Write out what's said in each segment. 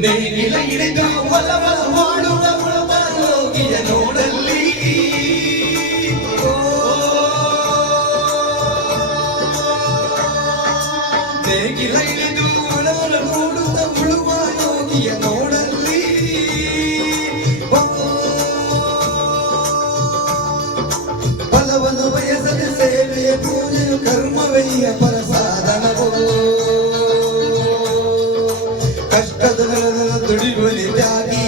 ನೇಗಿಲ ಹಿಡಿದು ಹೊಲವ ಮಾಡುವ ಯೋಗಿಯ Jibril Jabir.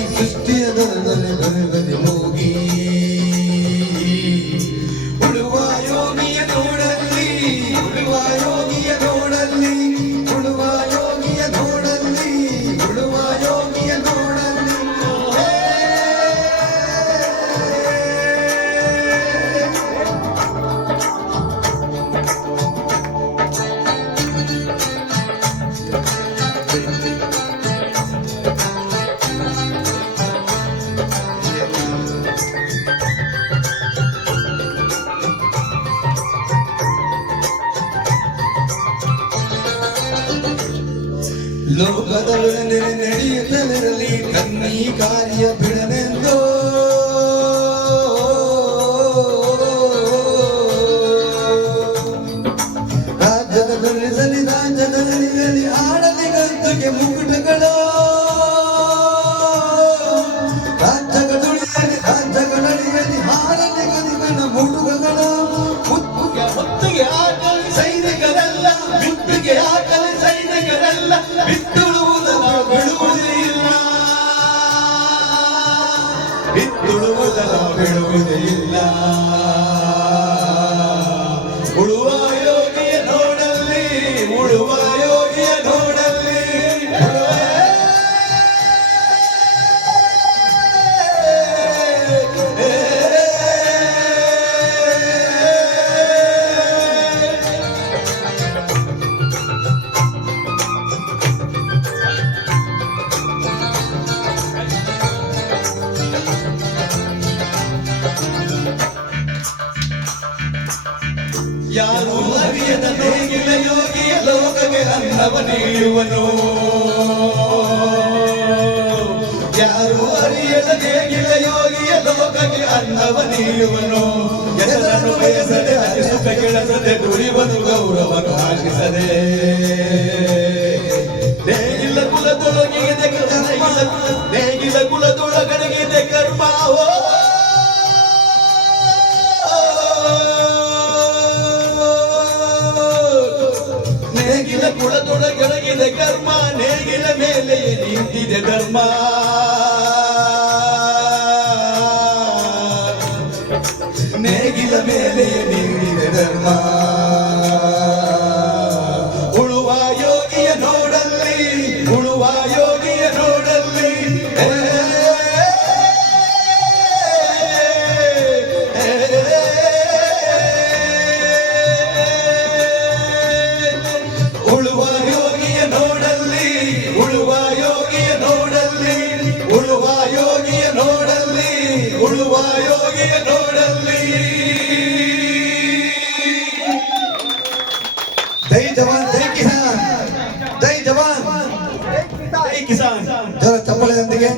ಲೋಕದೊಳನೆ ನಡೆಯುತ್ತಲಿರಲಿ ತನ್ನೀ ಕಾರ್ಯ ಬಿಡನೆಂದೋ ಬಿತ್ತುಳುವುದರ ಬಿಡುವುದೇ ಇಲ್ಲ ಯಾರು ಅರಿಯದ ನೇಗಿಲ ಯೋಗಿಯ ಲೋಕಗೆ ಅನ್ನವ ನೀಡುವನು? ಯಾರು ಅರಿಯದ ನೇಗಿಲ ಯೋಗಿಯ ಲೋಕಗೆ ಅನ್ನವ ನೀಡುವನು? ಹೆಸರನ್ನು ಬಯಸದೆ ಅತಿ ಕೆಳಸದೆ ದುಡಿವನು, ಗೌರವನು ಆಶಿಸದೆ ನೇಗಿಲ ಕುಲದೊಳಗಿದೆ ಇಲ್ಲ ನೇಗಿಲ ಧರ್ಮ. ನೇಗಿಲ ಮೇಲೆ ನಿಂತಿದೆ ಧರ್ಮ. ಉಳುವ ಯೋಗಿಯ ನೋಡಲ್ಲಿ ಉಳುವ ಜೋರ ಚಪ್ಪಳೆಯೊಂದಿಗೆ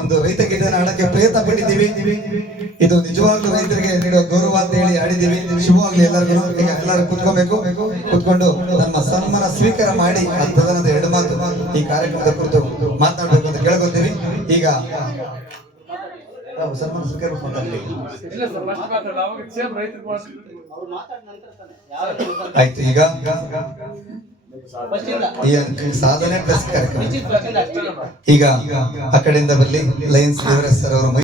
ಒಂದು ರೈತ ಗೀತೆಯನ್ನು ಹಾಡಕ್ಕೆ ಪ್ರಯತ್ನ ಪಟ್ಟಿದ್ದೀವಿ. ಇದು ನಿಜವಾಗ್ಲೂ ರೈತರಿಗೆ ನೀಡೋ ಗೌರವ ಅಂತ ಹೇಳಿ ಆಡಿದ್ದೀವಿ. ಶುಭವಾಗ್ಲಿ ಎಲ್ಲರಿಗೂ. ಈಗ ಎಲ್ಲರೂ ಕುತ್ಕೋಬೇಕು. ಕುತ್ಕೊಂಡು ನಮ್ಮ ಸನ್ಮಾನ ಸ್ವೀಕಾರ ಮಾಡಿ ಆ ಪ್ರಧಾನದ ಎರಡು ಮಾತು ಈ ಕಾರ್ಯಕ್ರಮದ ಕುರಿತು ಮಾತನಾಡಬೇಕು ಅಂತ ಕೇಳ್ಕೊತೀವಿ. ಈಗ ಸನ್ಮಾನ ಸ್ವೀಕಾರ ಆಯ್ತು ಈಗ ಸಾಧನೆ ಪ್ಲಸ್ ಕಾರ್ಯಕ್ರಮ. ಈಗ ಆ ಕಡೆಯಿಂದ ಬರಲಿ ಲಯನ್ಸ್ ದೇವರಾಜ್ ಸರ್ ಅವರು